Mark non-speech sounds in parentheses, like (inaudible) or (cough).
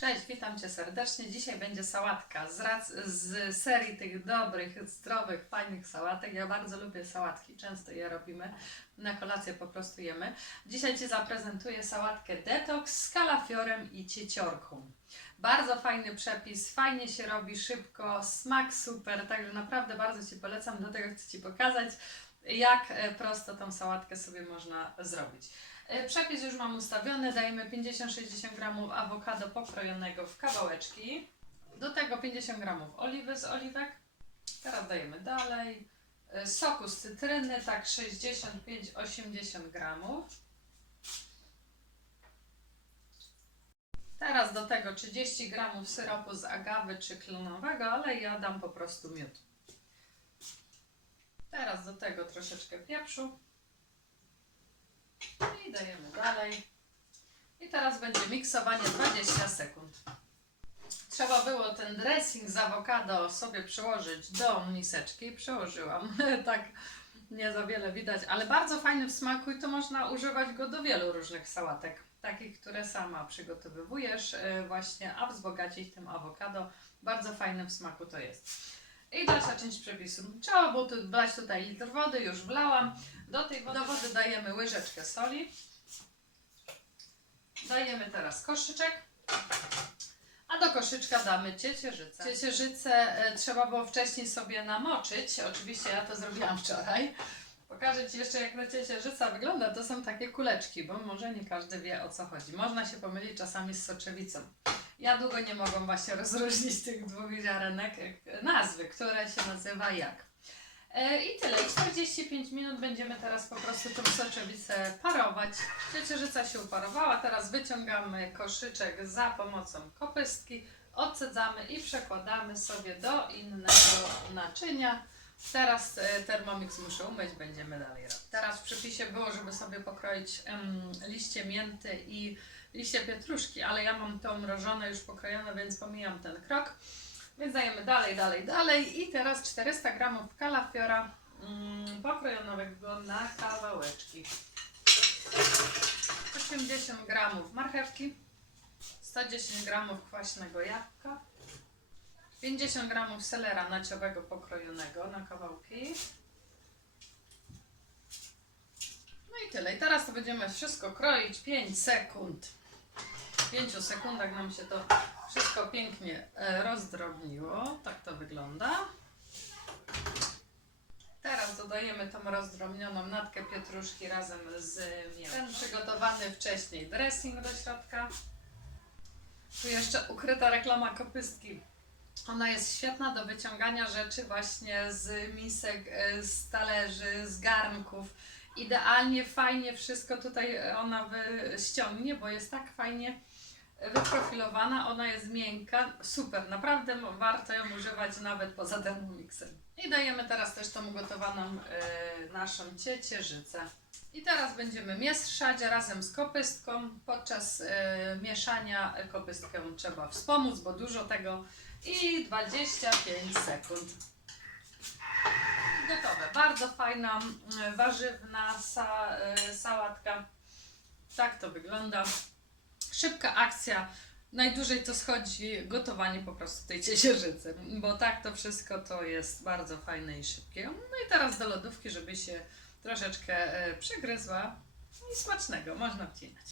Cześć, witam Cię serdecznie. Dzisiaj będzie sałatka z, rac- z serii tych dobrych, zdrowych, fajnych sałatek. Ja bardzo lubię sałatki, często je robimy. Na kolację po prostu jemy. Dzisiaj Ci zaprezentuję sałatkę detox z kalafiorem i cieciorką. Bardzo fajny przepis, fajnie się robi, szybko, smak super, także naprawdę bardzo Ci polecam. Do tego chcę Ci pokazać, jak e, prosto tą sałatkę sobie można zrobić. E, Przepis już mam ustawiony. Dajemy 50-60 gramów awokado pokrojonego w kawałeczki. Do tego 50 gramów oliwy z oliwek. Teraz dajemy dalej. E, Soku z cytryny, tak 65-80 gramów. Teraz do tego 30 gramów syropu z agawy czy klonowego, ale ja dam po prostu miód. Teraz do tego troszeczkę pieprzu. I dajemy dalej. I teraz będzie miksowanie 20 sekund. Trzeba było ten dressing z awokado sobie przyłożyć do miseczki. Przyłożyłam. (laughs) tak nie za wiele widać, ale bardzo fajny w smaku i to można używać go do wielu różnych sałatek. Takich, które sama przygotowywujesz y, właśnie, a wzbogacić tym awokado. Bardzo fajny w smaku to jest. I dalsza część przepisu. Trzeba było tu dać tutaj litr wody, już wlałam. Do tej wody, do wody dajemy łyżeczkę soli. Dajemy teraz koszyczek. A do koszyczka damy ciecierzycę. Ciecierzycę e, trzeba było wcześniej sobie namoczyć. Oczywiście ja to zrobiłam wczoraj. Pokażę Ci jeszcze jak ta ciecierzyca wygląda. To są takie kuleczki, bo może nie każdy wie o co chodzi. Można się pomylić czasami z soczewicą. Ja długo nie mogłam właśnie rozróżnić tych dwóch ziarenek nazwy, które się nazywa jak. E, I tyle. 45 minut będziemy teraz po prostu tą soczewicę parować. Ciecierzyca się uparowała, teraz wyciągamy koszyczek za pomocą kopystki, odsadzamy i przekładamy sobie do innego naczynia. Teraz e, Thermomix muszę umyć, będziemy dalej robić. Teraz w przepisie było, żeby sobie pokroić em, liście mięty i liście pietruszki, ale ja mam to mrożone już pokrojone, więc pomijam ten krok. Więc dajemy dalej, dalej, dalej i teraz 400 gramów kalafiora mm, pokrojonego na kawałeczki. 80 gramów marchewki, 110 gramów kwaśnego jabłka, 50 gramów selera naciowego pokrojonego na kawałki. No i tyle. I teraz to będziemy wszystko kroić 5 sekund. W 5 sekundach nam się to wszystko pięknie e, rozdrobniło. Tak to wygląda. Teraz dodajemy tą rozdrobnioną natkę pietruszki razem z. Ten przygotowany wcześniej dressing do środka. Tu jeszcze ukryta reklama kopystki. Ona jest świetna do wyciągania rzeczy właśnie z misek, e, z talerzy, z garnków. Idealnie, fajnie wszystko tutaj ona wy- ściągnie, bo jest tak fajnie wyprofilowana, ona jest miękka, super, naprawdę warto ją używać nawet poza Thermomixem. I dajemy teraz też tą ugotowaną e, naszą ciecierzycę. I teraz będziemy mieszać razem z kopystką. Podczas e, mieszania kopystkę trzeba wspomóc, bo dużo tego. I 25 sekund. Gotowe. Bardzo fajna, warzywna sa, e, sałatka. Tak to wygląda. Szybka akcja. Najdłużej to schodzi gotowanie po prostu tej ciecierzycy, bo tak to wszystko to jest bardzo fajne i szybkie. No i teraz do lodówki, żeby się troszeczkę e, przegryzła. No I smacznego, można wcinać.